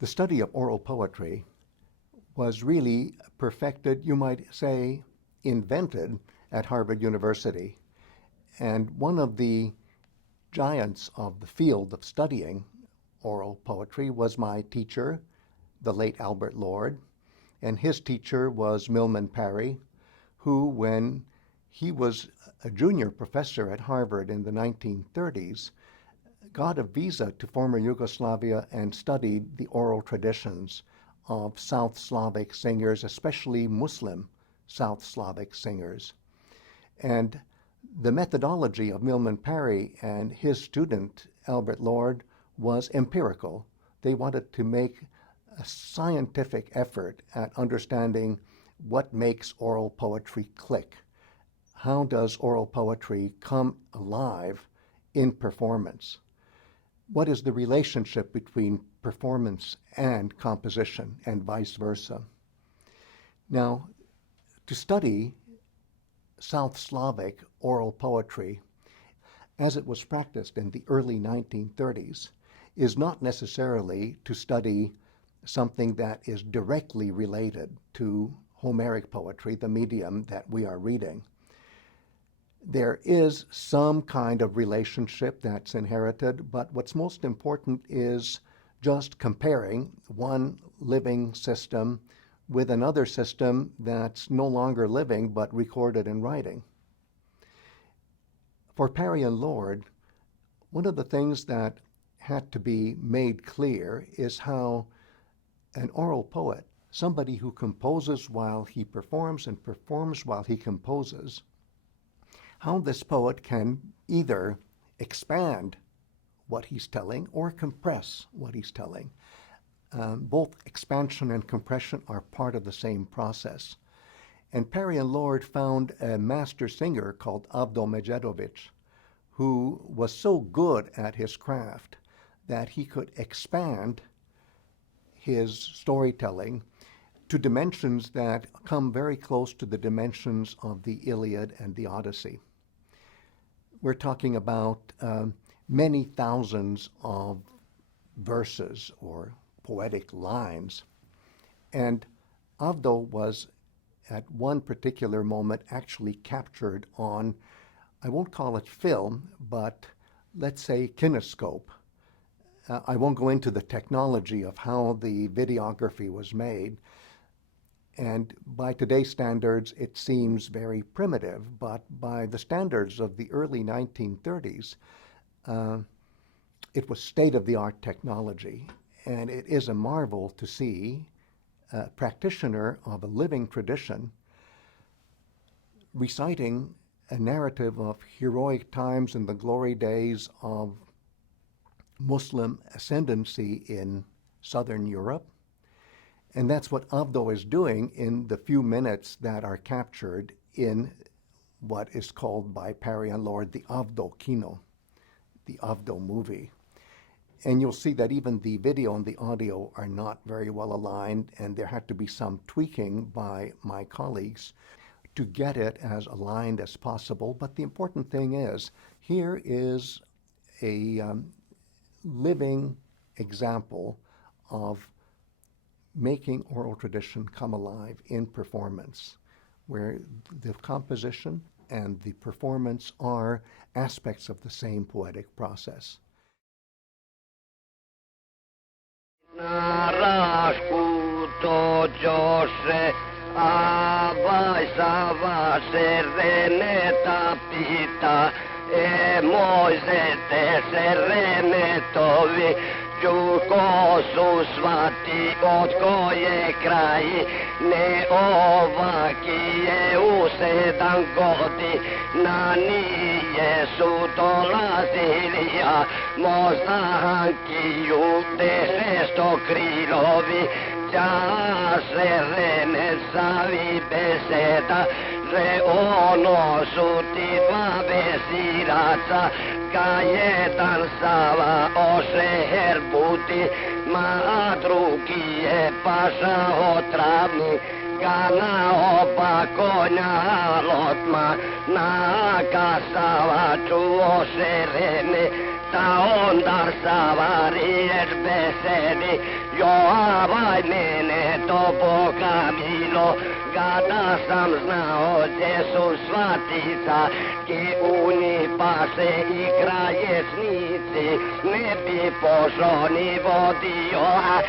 The study of oral poetry was really perfected, you might say, invented at Harvard University. And one of the giants of the field of studying oral poetry was my teacher, the late Albert Lord, and his teacher was Milman Parry, who, when he was a junior professor at Harvard in the 1930s, got a visa to former Yugoslavia and studied the oral traditions of South Slavic singers, especially Muslim South Slavic singers. And the methodology of Milman Parry and his student, Albert Lord, was empirical. They wanted to make a scientific effort at understanding what makes oral poetry click. How does oral poetry come alive in performance? What is the relationship between performance and composition, and vice versa? Now, to study South Slavic oral poetry as it was practiced in the early 1930s is not necessarily to study something that is directly related to Homeric poetry, the medium that we are reading. There is some kind of relationship that's inherited, but what's most important is just comparing one living system with another system that's no longer living but recorded in writing. For Parry and Lord, one of the things that had to be made clear is how an oral poet, somebody who composes while he performs and performs while he composes, how this poet can either expand what he's telling or compress what he's telling. Both expansion and compression are part of the same process. And Parry and Lord found a master singer called Avdo Medjedovic, who was so good at his craft that he could expand his storytelling to dimensions that come very close to the dimensions of the Iliad and the Odyssey. We're talking about many thousands of verses or poetic lines. And Avdo was, at one particular moment, actually captured on, I won't call it film, but let's say kinescope. I won't go into the technology of how the videography was made. And by today's standards, it seems very primitive, but by the standards of the early 1930s, it was state-of-the-art technology. And it is a marvel to see a practitioner of a living tradition reciting a narrative of heroic times in the glory days of Muslim ascendancy in Southern Europe. And that's what Avdo is doing in the few minutes that are captured in what is called by Parry and Lord the Avdo Kino, the Avdo movie. And you'll see that even the video and the audio are not very well aligned, and there had to be some tweaking by my colleagues to get it as aligned as possible. But the important thing is, here is a living example of making oral tradition come alive in performance, where the composition and the performance are aspects of the same poetic process. Čuko su svati od koje kraji, ne ovaki je u 7 godina, nije su dolazili, a mozanki u 10 krilovi, ća se renesavi beseda, že ono su ti 2 veziraca, ka jedan Sava oše herbuti, ma drugi je paša otravni, ga na oba konja lotma, na ka Sava čuo šerene, Mutta on tarsava riješ besedi, jo avaj mene to pokamilo, kada sam znao gdje su svatica, ki u njih pase i krajesnici, ne bi pošao ni vodio, a